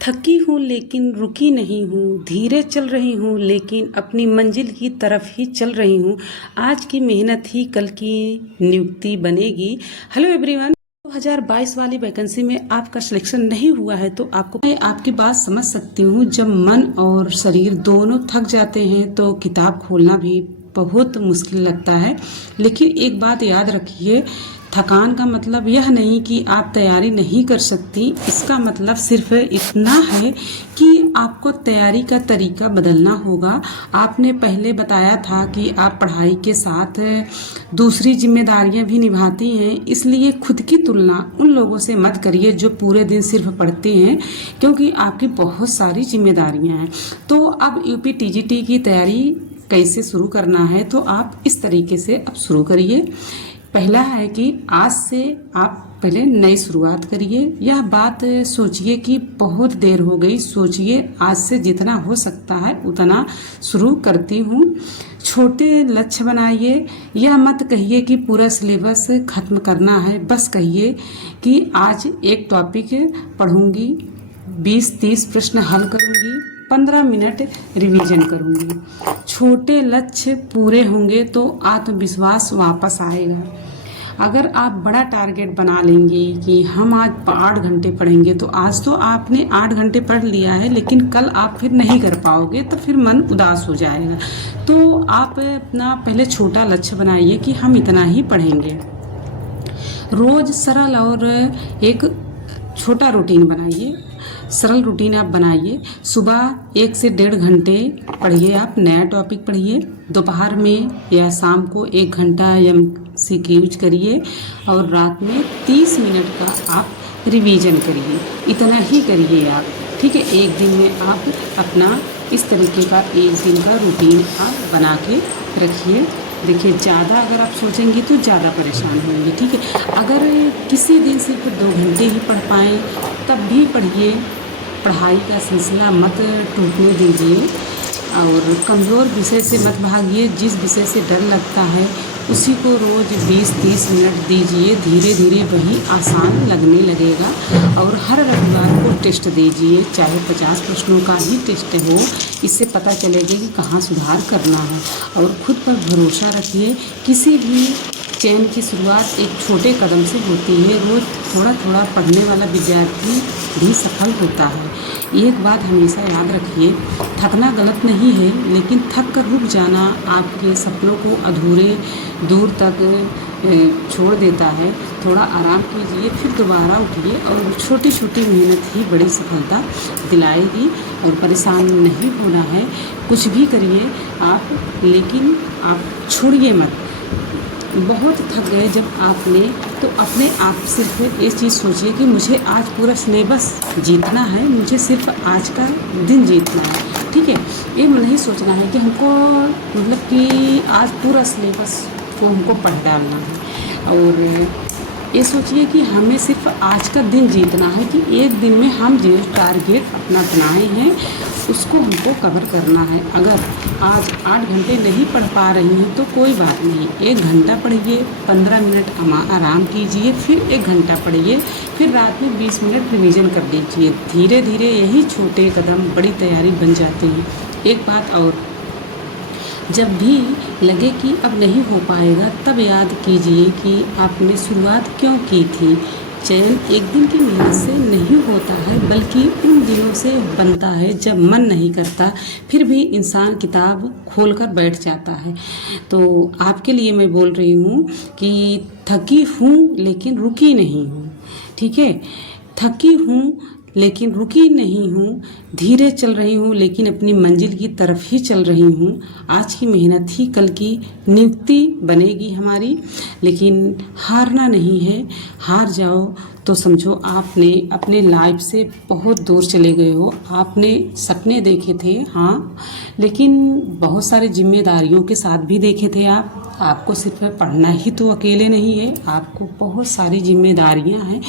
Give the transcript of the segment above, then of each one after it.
थकी हूँ लेकिन रुकी नहीं हूँ, धीरे चल रही हूँ लेकिन अपनी मंजिल की तरफ ही चल रही हूँ। आज की मेहनत ही कल की नियुक्ति बनेगी। हेलो एवरीवन, 2022 वाली वैकेंसी में आपका सिलेक्शन नहीं हुआ है तो मैं आपकी बात समझ सकती हूँ। जब मन और शरीर दोनों थक जाते हैं तो किताब खोलना भी बहुत मुश्किल लगता है। लेकिन एक बात याद रखिए, थकान का मतलब यह नहीं कि आप तैयारी नहीं कर सकती। इसका मतलब सिर्फ इतना है कि आपको तैयारी का तरीका बदलना होगा। आपने पहले बताया था कि आप पढ़ाई के साथ दूसरी जिम्मेदारियां भी निभाती हैं, इसलिए खुद की तुलना उन लोगों से मत करिए जो पूरे दिन सिर्फ पढ़ते हैं, क्योंकि आपकी बहुत सारी जिम्मेदारियां हैं। तो अब यूपी टीजीटी की तैयारी कैसे शुरू करना है, तो आप इस तरीके से अब शुरू करिए। पहला है कि आज से आप पहले नई शुरुआत करिए। यह बात सोचिए कि बहुत देर हो गई, सोचिए आज से जितना हो सकता है उतना शुरू करती हूँ। छोटे लक्ष्य बनाइए। यह मत कहिए कि पूरा सिलेबस खत्म करना है, बस कहिए कि आज एक टॉपिक पढ़ूंगी, 20-30 प्रश्न हल करूंगी, 15 मिनट रिवीजन करूंगी। छोटे लक्ष्य पूरे होंगे तो आत्मविश्वास वापस आएगा। अगर आप बड़ा टारगेट बना लेंगी कि हम आज 8 घंटे पढ़ेंगे, तो आज तो आपने 8 घंटे पढ़ लिया है, लेकिन कल आप फिर नहीं कर पाओगे तो फिर मन उदास हो जाएगा। तो आप अपना पहले छोटा लक्ष्य बनाइए कि हम इतना ही पढ़ेंगे। रोज सरल और एक छोटा रूटीन बनाइए। सरल रूटीन आप बनाइए। सुबह 1 से 1.5 घंटे पढ़िए, आप नया टॉपिक पढ़िए। दोपहर में या शाम को 1 घंटा MCQ करिए और रात में 30 मिनट का आप रिवीजन करिए। इतना ही करिए आप, ठीक है। एक दिन में आप अपना इस तरीके का एक दिन का रूटीन आप बना के रखिए। देखिए, ज़्यादा अगर आप सोचेंगी तो ज़्यादा परेशान होंगे, ठीक है। अगर किसी दिन सिर्फ 2 घंटे ही पढ़ पाएँ तब भी पढ़िए। पढ़ाई का सिलसिला मत टूटने दीजिए और कमज़ोर विषय से मत भागिए। जिस विषय से डर लगता है उसी को रोज़ 20-30 मिनट दीजिए। धीरे धीरे वही आसान लगने लगेगा। और हर रविवार को टेस्ट दीजिए, चाहे 50 प्रश्नों का ही टेस्ट हो। इससे पता चलेगा कि कहाँ सुधार करना है। और खुद पर भरोसा रखिए। किसी भी चयन की शुरुआत एक छोटे कदम से होती है। रोज़ थोड़ा थोड़ा पढ़ने वाला विद्यार्थी भी सफल होता है। एक बात हमेशा याद रखिए, थकना गलत नहीं है, लेकिन थक कर रुक जाना आपके सपनों को अधूरे दूर तक छोड़ देता है। थोड़ा आराम कीजिए, फिर दोबारा उठिए और छोटी छोटी मेहनत ही बड़ी सफलता दिलाएगी। और परेशान नहीं होना है, कुछ भी करिए आप, लेकिन आप छोड़िए मत। बहुत थक गए जब आपने, तो अपने आप सिर्फ ये चीज़ सोचिए कि मुझे आज पूरा सिलेबस जीतना है, मुझे सिर्फ आज का दिन जीतना है, ठीक है। ये नहीं सोचना है कि हमको मतलब कि आज पूरा सिलेबस को हमको पढ़ डालना है। और ये सोचिए कि हमें सिर्फ आज का दिन जीतना है, कि एक दिन में हम जो टारगेट अपना बनाए हैं उसको हमको कवर करना है। अगर आज 8 घंटे नहीं पढ़ पा रही हैं तो कोई बात नहीं, 1 घंटा पढ़िए, 15 मिनट आराम कीजिए, फिर 1 घंटा पढ़िए, फिर रात में 20 मिनट रिवीजन कर लीजिए। धीरे धीरे यही छोटे कदम बड़ी तैयारी बन जाते हैं। एक बात और, जब भी लगे कि अब नहीं हो पाएगा, तब याद कीजिए कि आपने शुरुआत क्यों की थी। चयन एक दिन की मेहनत से नहीं होता है, बल्कि उन दिनों से बनता है जब मन नहीं करता, फिर भी इंसान किताब खोलकर बैठ जाता है। तो आपके लिए मैं बोल रही हूँ कि थकी हूँ लेकिन रुकी नहीं हूँ, ठीक है। थकी हूँ लेकिन रुकी नहीं हूँ, धीरे चल रही हूँ लेकिन अपनी मंजिल की तरफ ही चल रही हूँ। आज की मेहनत ही कल की नियुक्ति बनेगी हमारी। लेकिन हारना नहीं है। हार जाओ तो समझो आपने अपने लाइफ से बहुत दूर चले गए हो। आपने सपने देखे थे, हाँ, लेकिन बहुत सारी जिम्मेदारियों के साथ भी देखे थे आप। आपको सिर्फ पढ़ना ही तो अकेले नहीं है, आपको बहुत सारी जिम्मेदारियां हैं,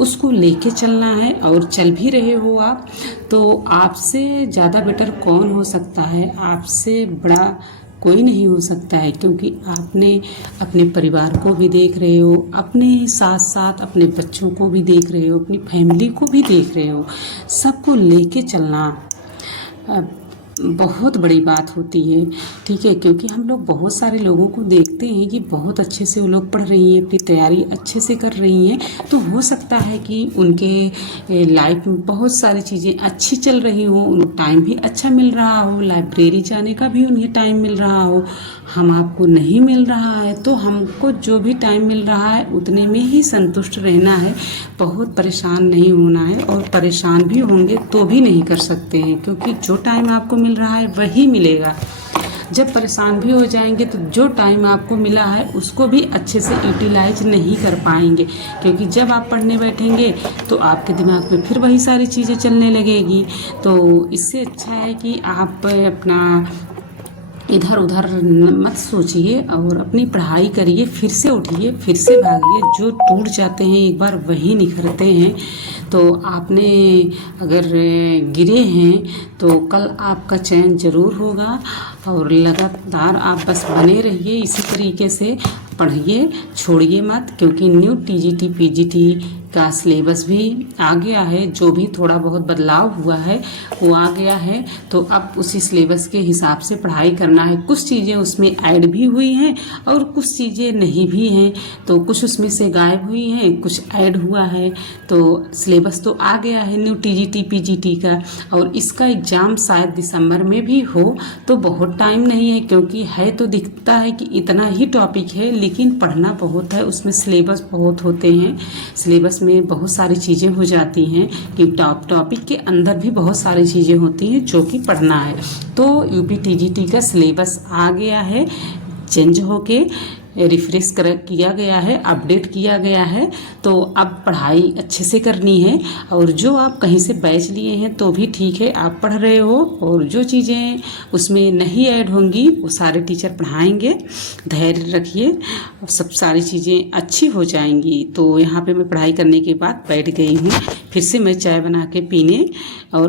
उसको लेके चलना है और चल भी रहे हो आप। तो आपसे ज़्यादा बेटर कौन हो सकता है, आपसे बड़ा कोई नहीं हो सकता है, क्योंकि आपने अपने परिवार को भी देख रहे हो, अपने साथ साथ अपने बच्चों को भी देख रहे हो, अपनी फैमिली को भी देख रहे हो। सबको लेके चलना बहुत बड़ी बात होती है, ठीक है। क्योंकि हम लोग बहुत सारे लोगों को देखते हैं कि बहुत अच्छे से वो लोग पढ़ रही हैं, अपनी तैयारी अच्छे से कर रही हैं, तो हो सकता है कि उनके लाइफ में बहुत सारी चीज़ें अच्छी चल रही हों, उनको टाइम भी अच्छा मिल रहा हो, लाइब्रेरी जाने का भी उन्हें टाइम मिल रहा हो। हम आपको नहीं मिल रहा है, तो हमको जो भी टाइम मिल रहा है उतने में ही संतुष्ट रहना है, बहुत परेशान नहीं होना है। और परेशान भी होंगे तो भी नहीं कर सकते हैं, क्योंकि जो टाइम आपको मिल रहा है वही मिलेगा। जब परेशान भी हो जाएंगे तो जो टाइम आपको मिला है उसको भी अच्छे से यूटिलाइज नहीं कर पाएंगे, क्योंकि जब आप पढ़ने बैठेंगे तो आपके दिमाग में फिर वही सारी चीज़ें चलने लगेगी। तो इससे अच्छा है कि आप अपना इधर उधर मत सोचिए और अपनी पढ़ाई करिए, फिर से उठिए, फिर से भागिए। जो टूट जाते हैं एक बार वही निखरते हैं। तो आपने अगर गिरे हैं तो कल आपका चयन ज़रूर होगा, और लगातार आप बस बने रहिए इसी तरीके से पढ़िए, छोड़िए मत। क्योंकि न्यू टीजीटी पीजीटी का सिलेबस भी आ गया है, जो भी थोड़ा बहुत बदलाव हुआ है वो आ गया है, तो अब उसी सिलेबस के हिसाब से पढ़ाई करना है। कुछ चीज़ें उसमें ऐड भी हुई हैं और कुछ चीज़ें नहीं भी हैं, तो कुछ उसमें से गायब हुई हैं, कुछ ऐड हुआ है। तो सिलेबस तो आ गया है न्यू टीजीटी पीजीटी का, और इसका एग्ज़ाम शायद दिसंबर में भी हो, तो बहुत टाइम नहीं है। क्योंकि है तो दिखता है कि इतना ही टॉपिक है, लेकिन पढ़ना बहुत है, उसमें सिलेबस बहुत होते हैं। सिलेबस में बहुत सारी चीज़ें हो जाती हैं कि टॉपिक के अंदर भी बहुत सारी चीज़ें होती हैं जो कि पढ़ना है। तो यूपी टीजीटी का सिलेबस आ गया है, चेंज होके रिफ्रेश किया गया है, अपडेट किया गया है। तो अब पढ़ाई अच्छे से करनी है, और जो आप कहीं से बैच लिए हैं तो भी ठीक है, आप पढ़ रहे हो, और जो चीज़ें उसमें नहीं ऐड होंगी वो सारे टीचर पढ़ाएंगे। धैर्य रखिए, सब सारी चीज़ें अच्छी हो जाएंगी। तो यहाँ पे मैं पढ़ाई करने के बाद बैठ गई हूँ, फिर से मैं चाय बना के पीने। और